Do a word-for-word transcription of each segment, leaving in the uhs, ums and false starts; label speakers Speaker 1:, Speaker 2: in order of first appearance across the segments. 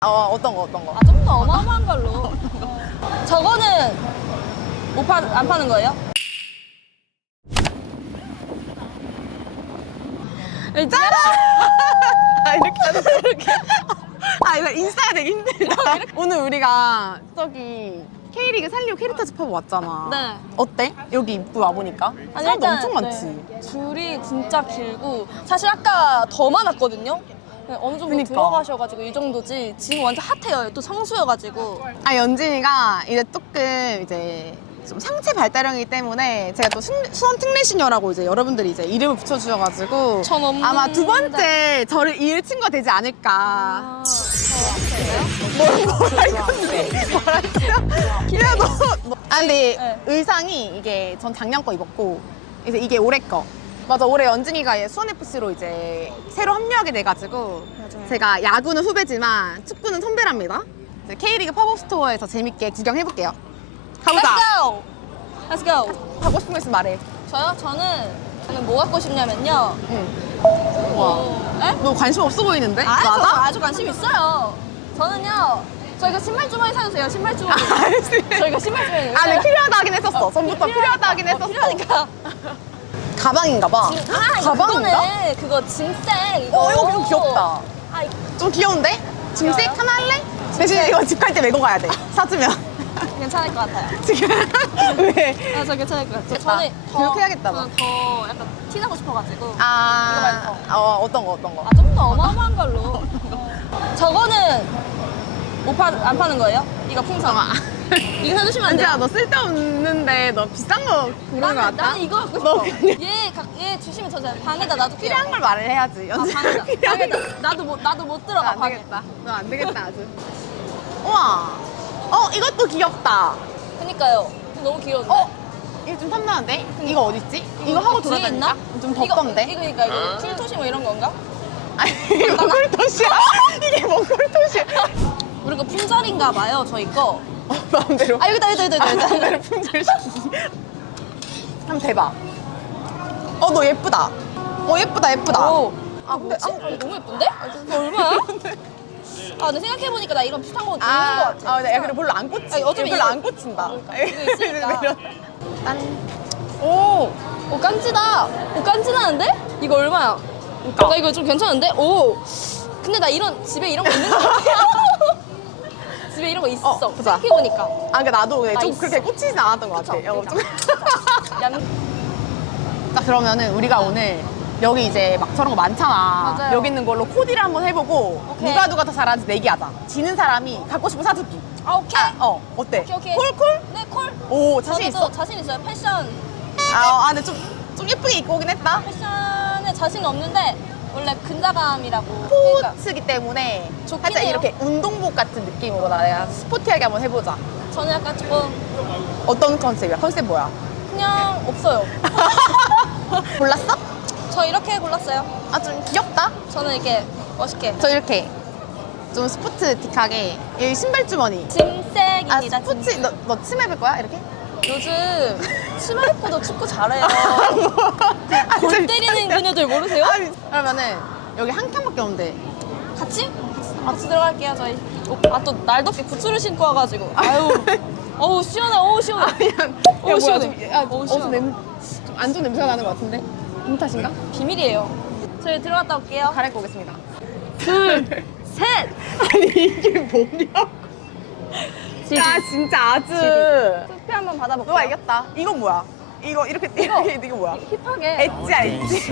Speaker 1: 어, 어떤 거, 어떤 거?
Speaker 2: 아, 좀 더 어마어마한 걸로. 저거는 못 파, 안 파는 거예요? 짜란!
Speaker 1: 아, 이렇게 하는 거, 이렇게. 아, 이거 인싸가 되게 힘들다. 오늘 우리가 저기 K리그 살리오 캐릭터 집하고 왔잖아.
Speaker 2: 네.
Speaker 1: 어때? 여기 입구 와보니까?
Speaker 2: 아니,
Speaker 1: 사람도
Speaker 2: 일단,
Speaker 1: 엄청 많지?
Speaker 2: 네. 줄이 진짜 길고, 사실 아까 더 많았거든요? 네, 어느 정도
Speaker 1: 그니까.
Speaker 2: 들어가셔가지고 이 정도지. 지금 완전 핫해요. 또 성수여가지고.
Speaker 1: 아, 연진이가 이제 조금 이제 좀 상체 발달형이기 때문에 제가 또 수, 수원 특례시녀라고 이제 여러분들이 이제 이름을 붙여주셔가지고
Speaker 2: 전 없는데.
Speaker 1: 아마 두 번째 저를 이을 친구가 되지 않을까.
Speaker 2: 아, 저
Speaker 1: 뭘 뭐라 이건데? 뭐라 이거야? 야, 너. 너. 아, 근데
Speaker 2: 네.
Speaker 1: 의상이 이게 전 작년 거 입었고 이제 이게 올해 거. 맞아, 올해 연진이가 수원에프씨로 이제 새로 합류하게 돼가지고
Speaker 2: 맞아요.
Speaker 1: 제가 야구는 후배지만 축구는 선배랍니다. 이제 K리그 팝업 스토어에서 재밌게 구경해볼게요. 가보자.
Speaker 2: Let's go! Let's go!
Speaker 1: 가고 싶은 거 있으면 말해.
Speaker 2: 저요? 저는, 저는 뭐 갖고 싶냐면요.
Speaker 1: 응. 와.
Speaker 2: 어, 에?
Speaker 1: 너 관심 없어 보이는데?
Speaker 2: 아, 저
Speaker 1: 맞아?
Speaker 2: 아주 관심 있어요. 저는요, 저희가 신발 주머니 사주세요. 신발 주머니.
Speaker 1: 알지.
Speaker 2: 저희가 신발 주머니.
Speaker 1: 아, 근데 필요하다 하긴 했었어.
Speaker 2: 어,
Speaker 1: 전부터
Speaker 2: 필요하니까.
Speaker 1: 필요하다 하긴
Speaker 2: 어,
Speaker 1: 했었어.
Speaker 2: 필요하니까.
Speaker 1: 가방인가 봐.
Speaker 2: 지금- 아, 이거
Speaker 1: 가방인가?
Speaker 2: 그거네. 그거 짐색. 이거.
Speaker 1: 어, 이거 좀 귀엽다.
Speaker 2: 아, 이-
Speaker 1: 좀 귀여운데? 짐색
Speaker 2: 귀여워요?
Speaker 1: 하나 할래? 대신 이거 집 갈 때 메고 가야 돼. 사주면.
Speaker 2: 괜찮을 것 같아요.
Speaker 1: 지금. 왜?
Speaker 2: 아, 저 괜찮을 것 같아요.
Speaker 1: 됐다.
Speaker 2: 저는 더,
Speaker 1: 교육해야겠다, 너.
Speaker 2: 저는 더 약간 티나고 싶어가지고.
Speaker 1: 아,
Speaker 2: 이거 말고
Speaker 1: 어, 어떤 거, 어떤 거?
Speaker 2: 아, 좀 더 어마어마한 걸로. 저거는 못 파, 안 파는 거예요? 이거 풍선.
Speaker 1: 아.
Speaker 2: 이거 사주시면 안 돼요?
Speaker 1: 은지야, 너 쓸데없는데 너 비싼 거 고르는 거
Speaker 2: 나는,
Speaker 1: 같다?
Speaker 2: 나는 이거 갖고
Speaker 1: 너
Speaker 2: 싶어.
Speaker 1: 그냥
Speaker 2: 얘, 각- 얘 주시면 저 제가 방에다 놔둘게요.
Speaker 1: 필요한 걸 말을 해야지.
Speaker 2: 아,
Speaker 1: 연지
Speaker 2: 방에다.
Speaker 1: 필요한
Speaker 2: 방에다.
Speaker 1: 거.
Speaker 2: 나도 못, 나도 못 들어가,
Speaker 1: 안
Speaker 2: 방에.
Speaker 1: 되겠다. 너 안 되겠다, 아주. 우와. 어, 이것도 귀엽다.
Speaker 2: 그니까요. 너무 귀여운데?
Speaker 1: 어? 이거 좀 탐나는데? 이거 어딨지? 이거 하고
Speaker 2: 뒤에
Speaker 1: 돌아다니까? 좀
Speaker 2: 이거-
Speaker 1: 덥던데?
Speaker 2: 이거, 그러니까 이거 쿨토시 뭐 이런 건가?
Speaker 1: 아니, 이게 뭔 꿀토시야? 이게 뭔 꿀토시야?
Speaker 2: 우리 거 품절인가 봐요, 저희 거.
Speaker 1: 어, 마음대로.
Speaker 2: 아, 여기다, 여기다, 여기다, 여기다.
Speaker 1: 마음대로 품절시키지. 한번 대봐. 어, 너 예쁘다. 어, 예쁘다, 예쁘다.
Speaker 2: 오.
Speaker 1: 아, 근데,
Speaker 2: 뭐지? 아, 너무 예쁜데? 이거 얼마야? 아, 근데 생각해보니까 나 이런 비슷한 거 있는 거
Speaker 1: 아,
Speaker 2: 같아.
Speaker 1: 아, 네, 야, 그래, 별로 안 꽂지.
Speaker 2: 아니, 어차피
Speaker 1: 별로
Speaker 2: 이거-
Speaker 1: 안 꽂힌다.
Speaker 2: 그러니까, 이거 있으니까.
Speaker 1: 짠.
Speaker 2: 오! 오, 깐지다. 오, 깐지나는데? 이거 얼마야?
Speaker 1: 그러니까.
Speaker 2: 나 이거 좀 괜찮은데? 오! 근데 나 이런, 집에 이런 거 있는 거 같아. 집에 이런 거 있어.
Speaker 1: 어, 보자.
Speaker 2: 생각해보니까.
Speaker 1: 아, 그러니까 나도 그냥
Speaker 2: 나
Speaker 1: 좀
Speaker 2: 있어.
Speaker 1: 그렇게 꽂히진 않았던 것 같아.
Speaker 2: 그쵸?
Speaker 1: 어, 좀.
Speaker 2: 양...
Speaker 1: 자, 그러면은 우리가 오늘 여기 이제 막 저런 거 많잖아.
Speaker 2: 맞아요.
Speaker 1: 여기 있는 걸로 코디를 한번 해보고
Speaker 2: 오케이.
Speaker 1: 누가 누가 더 잘하는지 내기하자. 지는 사람이 갖고 싶은 사주기.
Speaker 2: 아, 오케이.
Speaker 1: 아, 어, 어때?
Speaker 2: 오케이, 오케이.
Speaker 1: 콜, 콜?
Speaker 2: 네, 콜.
Speaker 1: 오, 자신
Speaker 2: 저도
Speaker 1: 있어?
Speaker 2: 자신 있어요. 패션.
Speaker 1: 아, 어, 아, 근데 좀, 좀 예쁘게 입고 오긴 했다.
Speaker 2: 패션에 자신 없는데, 원래 근자감이라고. 그러니까
Speaker 1: 스포츠기 때문에
Speaker 2: 좋긴
Speaker 1: 살짝
Speaker 2: 해요.
Speaker 1: 이렇게 운동복 같은 느낌으로 나 내가 스포티하게 한번 해보자.
Speaker 2: 저는 약간 조금
Speaker 1: 어떤 컨셉이야? 컨셉 뭐야?
Speaker 2: 그냥 없어요.
Speaker 1: 골랐어?
Speaker 2: 저 이렇게 골랐어요.
Speaker 1: 아, 좀 귀엽다.
Speaker 2: 저는 이렇게 멋있게.
Speaker 1: 저 이렇게 좀 스포츠틱하게 여기 신발 주머니.
Speaker 2: 짐색입니다.
Speaker 1: 아, 스포츠
Speaker 2: 짐색.
Speaker 1: 너, 너 치마 입을 거야? 이렇게?
Speaker 2: 요즘 치마 입고도 축구 잘해요.
Speaker 1: 아,
Speaker 2: 골
Speaker 1: 진짜
Speaker 2: 때리는
Speaker 1: 미쳤냐?
Speaker 2: 그녀들 모르세요?
Speaker 1: 아, 미- 그러면은 여기 한 칸밖에 없는데.
Speaker 2: 같이? 같이 들어갈게요 저희. 아 또 날덥게 부츠를 신고 와가지고. 아유. 어우 시원해. 어우 시원해.
Speaker 1: 아, 미안.
Speaker 2: 어,
Speaker 1: 야, 뭐야,
Speaker 2: 시원해.
Speaker 1: 좀, 야,
Speaker 2: 어,
Speaker 1: 어디서
Speaker 2: 시원해.
Speaker 1: 냄, 좀 안 좋은 냄새가 나는 것 같은데? 임 탓인가?
Speaker 2: 비밀이에요. 저희 들어갔다 올게요.
Speaker 1: 갈아입고 오겠습니다.
Speaker 2: 둘, 셋.
Speaker 1: 아니, 이게 뭐냐고.
Speaker 2: 지디.
Speaker 1: 야, 진짜 아주.
Speaker 2: 투표 한번 받아볼게요.
Speaker 1: 너가 이겼다. 이건 뭐야? 이거, 이렇게, 이렇게, 이거 뭐야?
Speaker 2: 힙하게.
Speaker 1: 엣지야, 엣지.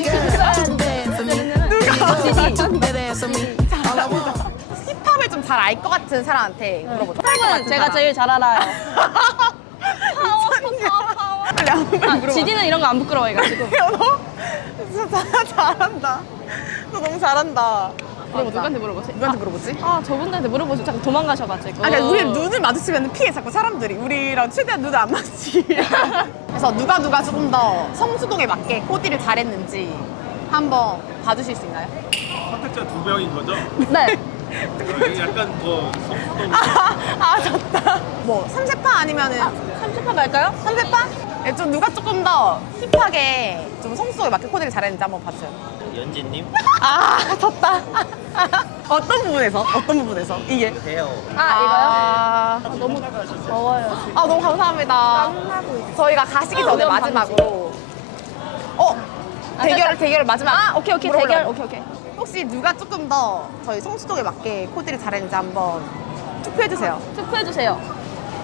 Speaker 2: 누가?
Speaker 1: 힙합을 좀 잘 알 것 같은 사람한테 물어보자.
Speaker 2: 힙합은 제가 제일 잘 알아요. 파워, 파워, 파워.
Speaker 1: 빨리 한 번
Speaker 2: 아,
Speaker 1: 물어봐.
Speaker 2: 지디는 이런 거 안 부끄러워해가지고.
Speaker 1: 야, 너 진짜 잘, 잘한다. 너 너무 잘한다.
Speaker 2: 물어보자. 누구한테 물어보지?
Speaker 1: 누구한테 물어보지?
Speaker 2: 아, 저분들한테 물어보지. 자꾸 도망가셔가지고.
Speaker 1: 아, 그러니까 우리 눈을 마주치면 피해, 자꾸 사람들이. 우리랑 최대한 눈을 안 마주치게. 그래서 누가 누가 조금 더 성수동에 맞게 코디를 잘했는지 한번 봐주실 수 있나요?
Speaker 3: 선택자 두 명인 거죠?
Speaker 2: 네.
Speaker 3: 약간 더 성수동
Speaker 1: 아, 졌다. 뭐, 삼세파 아니면은.
Speaker 2: 삼십판 갈까요?
Speaker 1: 삼세파? 네, 좀 누가 조금 더 힙하게 좀 성수동에 맞게 코디를 잘했는지 한번 봐주세요.
Speaker 4: 연진님?
Speaker 1: 아, 졌다. 어떤 부분에서? 어떤 부분에서? 이게?
Speaker 4: 헤어.
Speaker 2: 아,
Speaker 1: 아,
Speaker 2: 이거요? 아, 너무 더워요 지금.
Speaker 1: 아, 너무 감사합니다.
Speaker 2: 땀나고 있어.
Speaker 1: 저희가 가시기 전에
Speaker 2: 이건
Speaker 1: 마지막으로. 어? 대결, 대결 마지막.
Speaker 2: 아, 오케이, 오케이,
Speaker 1: 물어보려고.
Speaker 2: 대결. 오케이, 오케이.
Speaker 1: 혹시 누가 조금 더 저희 성수동에 맞게 코디를 잘했는지 한번 투표해주세요.
Speaker 2: 투표해주세요.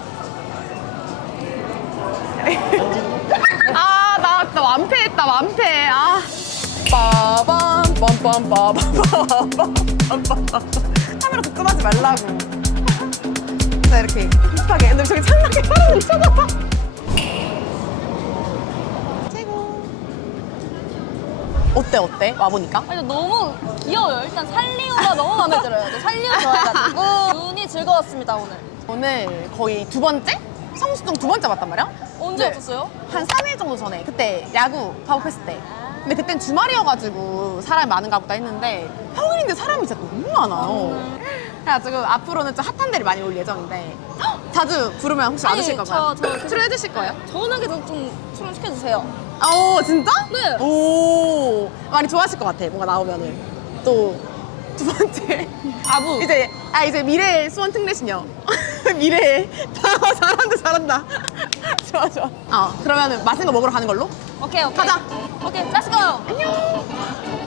Speaker 1: 아, 나, 나 완패했다, 완패. 아. 빠밤, 빰빰, 빠밤, 빠밤. 카메라 걱정하지 말라고. 자, 이렇게 힙하게. 근데 저기 창밖에 사람들이 쳐다봐. 최고. 어때, 어때? 와보니까?
Speaker 2: 아니, 너무 귀여워요. 일단 살리우가 너무 마음에 들어요. 저 살리우 좋아해가지고 눈이 즐거웠습니다, 오늘.
Speaker 1: 오늘 거의 두 번째? 성수동 두 번째 왔단 말이야?
Speaker 2: 언제
Speaker 1: 네.
Speaker 2: 없었어요?
Speaker 1: 한 삼 일 정도 전에. 그때 야구 파업했을 때. 근데 그땐 주말이어가지고 사람이 많은가 보다 했는데 평일인데 사람이 진짜 너무 많아요. 그래가지고 앞으로는 좀 핫한 데를 많이 올 예정인데 자주 부르면 혹시
Speaker 2: 아니,
Speaker 1: 와주실 건가요?
Speaker 2: 저- 저-
Speaker 1: 출연해 주실 거예요?
Speaker 2: 저는 계속 좀 출연시켜주세요.
Speaker 1: 아, 오, 진짜?
Speaker 2: 네.
Speaker 1: 오, 많이 좋아하실 것 같아. 뭔가 나오면은. 또 두 번째.
Speaker 2: 아부.
Speaker 1: 이제, 아, 이제 미래의 수원 특례시녀. 미래의. 아, 잘한다, 잘한다. 좋아, 좋아. 어, 그러면은 맛있는 거 먹으러 가는 걸로?
Speaker 2: 오케이, 오케이.
Speaker 1: 가자.
Speaker 2: 오케이, 렛츠고.
Speaker 1: 안녕.